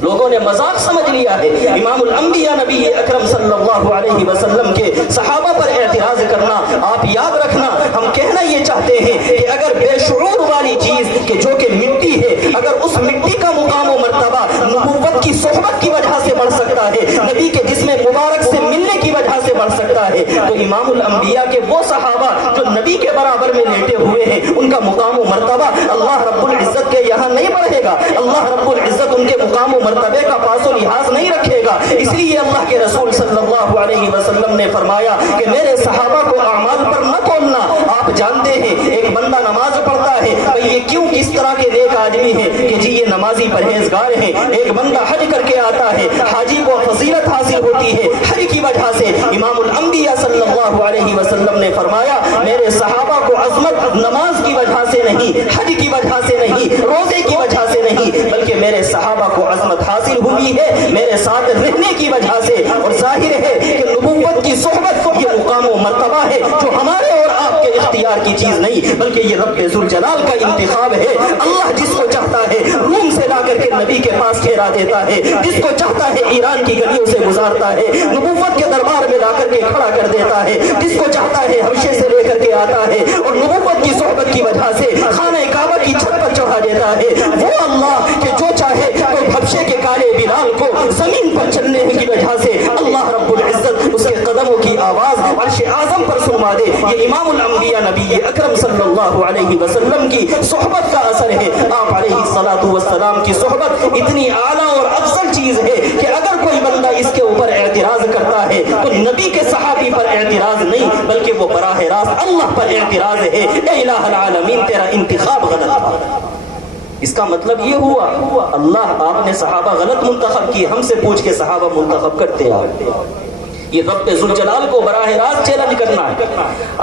لوگوں نے مذاق سمجھ لیا ہے امام الانبیاء نبی اکرم صلی اللہ علیہ وسلم کے صحابہ پر اعتراض کرنا۔ آپ یاد رکھنا ہم کہنا یہ چاہتے ہیں کہ اگر بے شعور والی چیز کہ جو کہ مٹی ہے، اگر اس مٹی کا مقام و مرتبہ نبوت کی صحبت کی وجہ سے بڑھ سکتا ہے، نبی کے جسم مبارک سے ملنے کی وجہ سے بڑھ سکتا ہے، تو امام الانبیاء کے وہ صحابہ جو نبی کے برابر میں لیٹے ہوئے ہیں ان کا مقام و مرتبہ اللہ رب العزت کے یہاں نہیں بڑھے گا، اللہ رب العزت ان کے مقام و مرتبے کا پاس و لحاظ نہیں رکھے گا۔ اس لیے اللہ کے رسول صلی اللہ علیہ وسلم نے فرمایا کہ میرے صحابہ کو اعمال پر نہ تولنا۔ آپ جانتے ہیں ایک بندہ نماز پڑھتا ہے، یہ کیوں کس طرح کے نیک آدمی ہے کہ جی یہ نمازی پرہیزگار ہیں۔ ایک بندہ حج کر کے آتا ہے، حاجی کو فضیلت حاصل ہوتی ہے حج کی وجہ سے۔ امام الانبیاء صلی اللہ علیہ وسلم نے فرمایا میرے صحابہ کو عظمت نماز کی وجہ سے نہیں، حج کی وجہ سے نہیں، روزے کی وجہ سے نہیں، بلکہ میرے صحابہ کو عظمت حاصل ہوئی ہے میرے ساتھ رہنے کی وجہ سے۔ اور ظاہر ہے کہ نبوت کی صحبت یہ مقام و مرتبہ ہے جو ہمارے اور آپ کے اختیار کی چیز نہیں بلکہ یہ رب ذوالجلال کا انتخاب ہے۔ اللہ جس کو چاہتا ہے روم سے لا کر کے نبی کے پاس ٹھہرا دیتا ہے، جس کو چاہتا ہے ایران کی گلیوں سے گزارتا ہے، نبوت کے دربار میں لا کر کے کھڑا کر دیتا ہے، جس کو چاہتا ہے حبشے سے لے کر کے آتا ہے اور نبوت کی صحبت کی وجہ سے خانہ کعبہ کی چھت پر چڑھا دیتا ہے۔ وہ اللہ کہ جو چاہے تو حبشے کے کالے بلال کو زمین پر چلنے کی وجہ سے اللہ رب العزت اس کے قدموں کی آواز عرش اعظم پر سنوا دے۔ یہ امام الانبیاء نبی اکرم صلی اللہ علیہ وسلم کی صحبت کا اثر ہے۔ آپ علیہ الصلوۃ والسلام کی صحبت اتنی اعلیٰ اور افضل چیز ہے کہ اگر کوئی بندہ اس کے اوپر اعتراض کرتا ہے تو نبی کے صحابی پر اعتراض نہیں بلکہ وہ براہ راست اللہ پر اعتراض ہے۔ اے الہ العالمین تیرا انتخاب غلط تھا۔ اس کا مطلب یہ ہوا اللہ آپ نے صحابہ غلط منتخب کیے، ہم سے پوچھ کے صحابہ منتخب کرتے آئے۔ یہ رب ذوالجلال کو براہ راست چیلنج کرنا ہے۔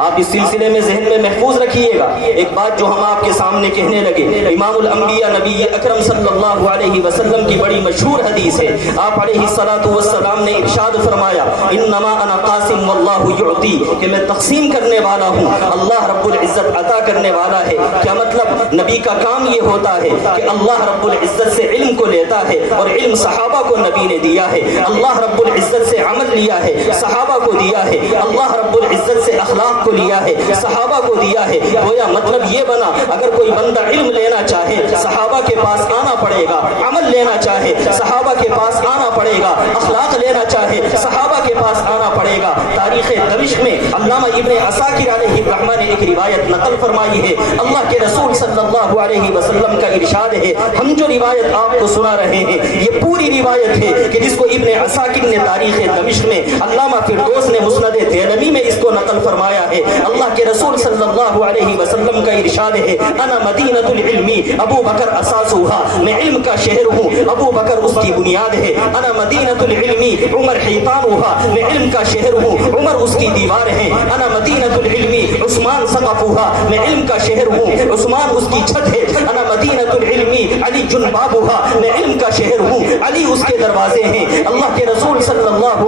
آپ اس سلسلے میں ذہن میں محفوظ رکھیے گا ایک بات جو ہم آپ کے سامنے کہنے لگے۔ امام الانبیاء نبی اکرم صلی اللہ علیہ وسلم کی بڑی مشہور حدیث ہے۔ آپ علیہ الصلوۃ والسلام نے ارشاد فرمایا انما انا قاسم واللہ یعطی، کہ میں تقسیم کرنے والا ہوں، اللہ رب العزت عطا کرنے والا ہے۔ کیا مطلب؟ نبی کا کام یہ ہوتا ہے کہ اللہ رب العزت سے علم کو لیتا ہے اور علم صحابہ کو نبی نے دیا ہے، اللہ رب العزت سے عمل لیا ہے صحابہ کو دیا ہے، اللہ رب العزت سے اخلاق کو لیا ہے صحابہ کو دیا ہے۔ گویا مطلب یہ بنا اگر کوئی بندہ علم لینا چاہے صحابہ کے پاس آنا پڑے گا، عمل لینا چاہے صحابہ کے پاس آنا پڑے گا، اخلاق لینا چاہے صحابہ کے پاس آنا پڑے گا۔ تاریخ دمشق میں علامہ ابن عساکر علیہ الرحمہ نے ایک روایت نقل فرمائی ہے۔ اللہ کے رسول صلی اللہ علیہ وسلم کا ارشاد ہے، ہم جو روایت آپ کو سنا رہے ہیں یہ پوری روایت ہے کہ جس کو ابن عساکر نے تاریخ دمشق میں، علامہ فردوس نے مسند دیلمی میں اس کو نقل فرمایا ہے۔ اللہ کے رسول صلی اللہ علیہ وسلم کا ارشاد ہے انا مدینۃ العلم ابو بکر اساسها، میں علم کا شہر ہوں، ابو بکر اس کی بنیاد ہے۔ انا مدینۃ العلم عمر حیطانها، میں علم کا شہر ہوں، عمر اس کی دیوار ہے۔ انا مدینۃ العلم عثمان سقفها، میں علم کا شہر ہوں، عثمان اس کی چھت ہے۔ انا مدینۃ العلم علی جنبابها، میں علم کا شہر ہوں، علی اس کے دروازے ہیں۔ اللہ کے رسول صلی اللہ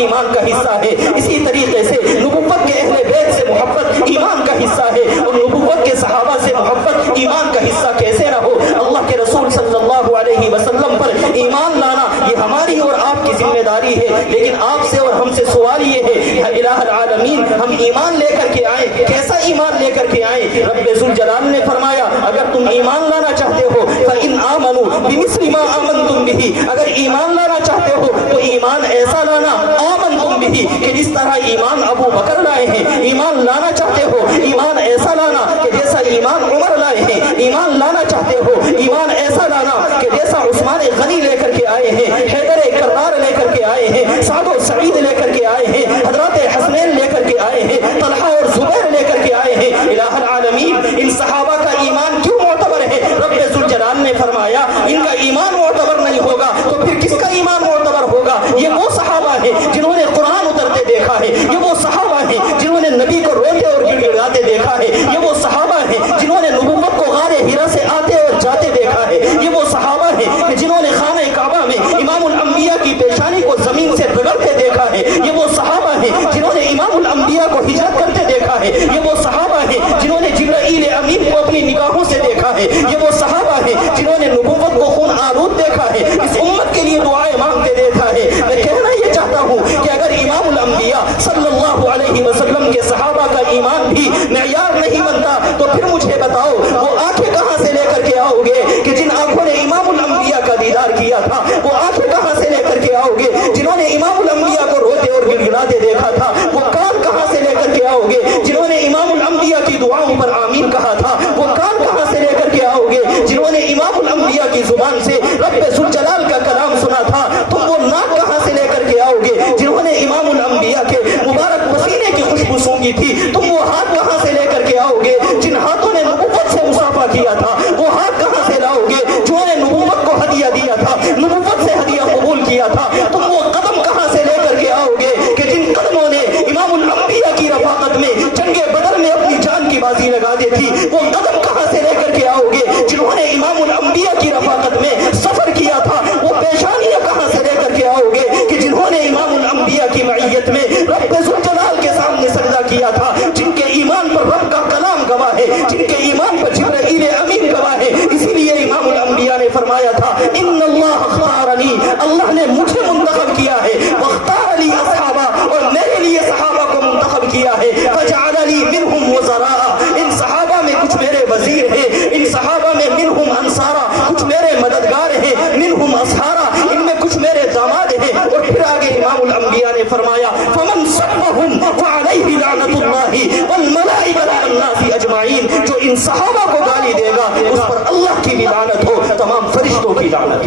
ایمان کا حصہ ہے. اسی طریقے سے نبوت کے اہل بیت سے محبت ایمان کا حصہ ہے, اور نبوت کے صحابہ سے محبت ایمان کا حصہ کیسے نہ ہو. اللہ کے رسول صلی اللہ علیہ وسلم پر ایمان لانا یہ ہماری اور آپ کی ذمہ داری ہے, لیکن آپ سے اور ہم سے سوال یہ ہے الہ العالمین ہم ایمان لے کر کے آئیں, کیسا ایمان لے کر کے آئیں. رب ذوالجلال نے فرمایا اگر تم ایمان لانا چاہتے ہو فإن آمنوا بمثل ما آمنتم به, اگر ایمان لانا چاہتے ہو تو ایمان ایسا لانا آمنتم به کہ جس طرح ایمان ابو بکر لائے ہیں. ایمان لانا چاہتے ہو ایمان ایسا لانا کہ جیسا ایمان عمر لائے ہیں. ایمان لانا چاہتے ہو ایمان ایسا لانا کہ جیسا عثمان غنی لے کر کے آئے ہیں, حیدر کرار لے کر کے آئے ہیں, سعد و سعید لے کر کے آئے ہیں, حضرات حسنین لے کر کے آئے ہیں, طلحہ اور زبیر لے کر کے آئے ہیں. الہ العالمین ان صحابہ کا ایمان کیوں معتبر ہے؟ رب ذوالجلال نے فرمایا ان کا ایمان معتبر نہیں ہوگا تو پھر کس کا ایمان معتبر ہوگا؟ یہ وہ صحابہ ہیں جنہوں نے قرآن اترتے دیکھا ہے, یہ وہ صحابہ ہیں جنہوں نے نبی کو روتے اور گڑ گڑاتے دیکھا ہے, یہ وہ صحابہ ہیں جنہوں نے نبوت کو غار ہرا سے آتے اور جاتے دیکھا ہے, یہ وہ صحابہ ہیں کہ جنہوں نے خانہ کعبہ میں امام الانبیاء کی پیشانی کو زمین سے رگڑتے دیکھا ہے, یہ وہ صحابہ ہیں جنہوں نے امام الانبیاء کو ہجرت کرتے دیکھا ہے, یہ وہ صحابہ ہیں جنہوں نے جبرائیل امین کو اپنی نگاہوں سے دیکھا ہے, یہ وہ صحابہ ہیں جنہوں نے نبوت کو خون آلود دیکھا ہے, اس امت کے لیے دعائیں مانگتے دیکھا ہے. میں کہنا یہ چاہتا ہوں کہ اگر امام الانبیاء صلی اللہ علیہ وسلم کے صحابہ کا ایمان بھی معیار نہیں بنتا تو پھر مجھے بتاؤ وہ آنکھیں کہاں سے لے کر کے آؤ گے کہ جن آنکھوں نے امام الانبیاء کا دیدار کیا تھا, وہ آنکھیں کہاں سے لے کر کے آؤ گے جنہوں نے امام الانبیاء کو روتے اور گڑگڑاتے دیکھا تھا, وہ کان کہاں سے لے کر کے آؤ گے جنہوں نے امام الانبیاء کی دعاؤں پر آمین کہا تھا, وہ کان کہاں سے لے کر کے آؤ گے جنہوں نے امام الانبیاء کی زبان سے رب ذوالجلال کا کلام سنا تھا, تم وہ ناک کہاں سے لے کر کے آؤ گے جنہوں نے امام الانبیاء کے مبارک پسینے کی خوشبو سونگی تھی, تم وہ ہاتھ کہاں سے لے کر کے آؤ گے جن ہاتھوں نے نبوت سے مصافحہ کیا تھا, وہ ہاتھ کہاں سے لاؤ گے جنہوں نے نبوت کو ہدیہ دیا تھا, نبوت سے ہدیہ قبول کیا تھا, تم وہ قدم کہاں سے لے کر کے آؤ گے کہ جن قدموں نے امام الانبیاء کی رفاقت میں جنگ بدر میں اپنی جان کی بازی لگا دی تھی, وہ قدم کہاں سے لے کر کے آؤ گے جنہوں نے امام الانبیاء کی رفاقت میں سفر کیا تھا, وہ پیشانیاں کہاں سے لے کر کے آؤ گے کہ جنہوں نے امام الانبیاء کی معیت میں رب ذوالجلال کے سامنے سجدہ کیا تھا, جن کے ایمان پر رب کا کلام گواہ ہے, جن کے ایمان پر جبرائیل امین گواہ ہے. اسی لیے امام الانبیاء نے فرمایا تھا ان اللہ اختارنی, اللہ نے مجھے منتخب کیا ہے, واختار لی اصحابہ, اور میرے لیے صحابہ کو منتخب کیا ہے, فجعل لی منہم وزراء, ان صحابہ میں کچھ میرے وزیر ہیں, ان صحابہ میں منہم انصارا, کچھ میرے مددگار ہیں, منہم اصحارا, ان میں کچھ میرے داماد ہیں. اور پھر آگے امام الانبیاء نے فرمایا فمن سبهم فعليه لعنت اللہ والملائکۃ والناس اجمعین, جو ان صحابہ کو گالی دے گا اس پر اللہ کی بھی لعنت ہو, تمام فرشتوں کی لعنت.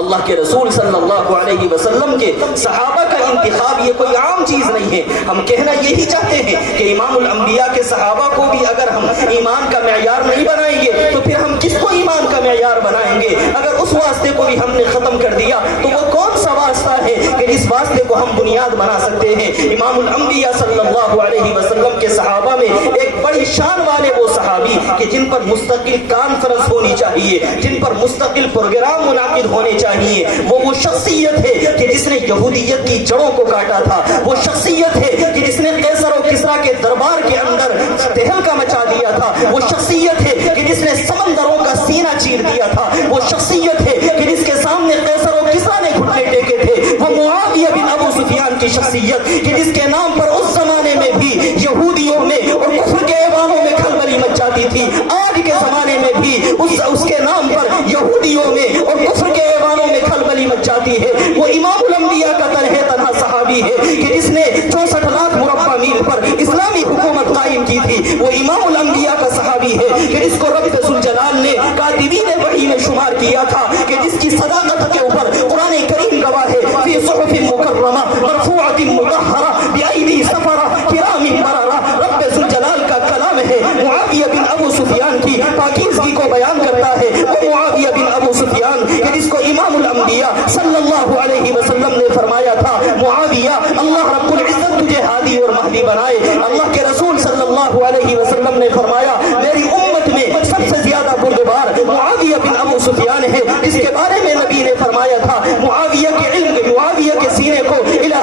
اللہ کے رسول صلی اللہ علیہ وسلم کے صحابہ کا انتخاب یہ کوئی عام چیز نہیں ہے. ہم کہنا یہی چاہتے ہیں کہ امام الانبیاء کے صحابہ کو بھی اگر ہم ایمان کا معیار نہیں بنائیں گے تو پھر ہم کس کو ایمان کا معیار بنائیں گے؟ اگر اس واسطے کو بھی ہم نے ختم کر دیا تو وہ کون سا واسطہ ہے کہ جس واسطے کو ہم بنیاد بنا سکتے ہیں؟ امام الانبیاء صلی اللہ علیہ وسلم کے صحابہ میں ایک بڑی شان والے وہ صحابی کہ جن پر مستقل کانفرنس ہونی چاہیے, جن پر مستقل پروگرام منعقد ہونے چاہیے, وہ شخصیت ہے کہ جس نے یہودیت کی جڑوں کو کاٹا تھا, وہ شخصیت ہے کہ جس نے قیصر و کسریٰ کے دربار کے اندر تہلکہ مچا دیا تھا, وہ شخصیت ہے کہ جس نے سمندروں کا سینہ چیر دیا تھا, وہ شخصیت ہے کہ جس کے سامنے قیصر و کسریٰ نے گھٹنے ٹیکے تھے, وہ معاویہ بن ابو سفیان کی شخصیت کہ جس کے نام پر اس زمانے میں بھی یہودیوں میں اور کفر کے ایوانوں میں کھلبلی مچ جاتی تھی, آج کے زمانے میں بھی اس کے نام پر یہودیوں میں اور کفر کے ایوانوں میں کھلبلی مچ جاتی ہے. وہ امام الانبیاء کا تنہا صحابی ہے کہ جس نے 64 لاکھ مربع میل پر اسلامی حکومت قائم کی تھی. وہ امام الانبیاء کا صحابی ہے کہ جس کو رب ذوالجلال نے کاتبین وحی میں شمار کیا تھا, کہ جس کی صداقت کے اوپر قرآن کریم گواہ ہے فی صحف مکرمہ مرفوعۃ مطہرہ بأیدی سفرہ کرام بررہ. رب ذوالجلال کا کلام ہے, معاویہ بن ابو سفیان کی پاکیزگی کو بیان کرتا ہے. وہ معاویہ بن ابو سفیان کہ جس کو امام الانبیاء صلی اللہ علیہ وسلم نے فرمایا تھا معاویہ اللہ رب العزت تجھے ہادی اور مہدی بنائے. اللہ کے رسول صلی اللہ علیہ وسلم نے فرمایا میری امت میں سب سے زیادہ بردبار معاویہ بن ابو سفیان ہے, جس کے بارے میں نبی نے فرمایا تھا معاویہ کے علم, معاویہ کے سینے کو الہ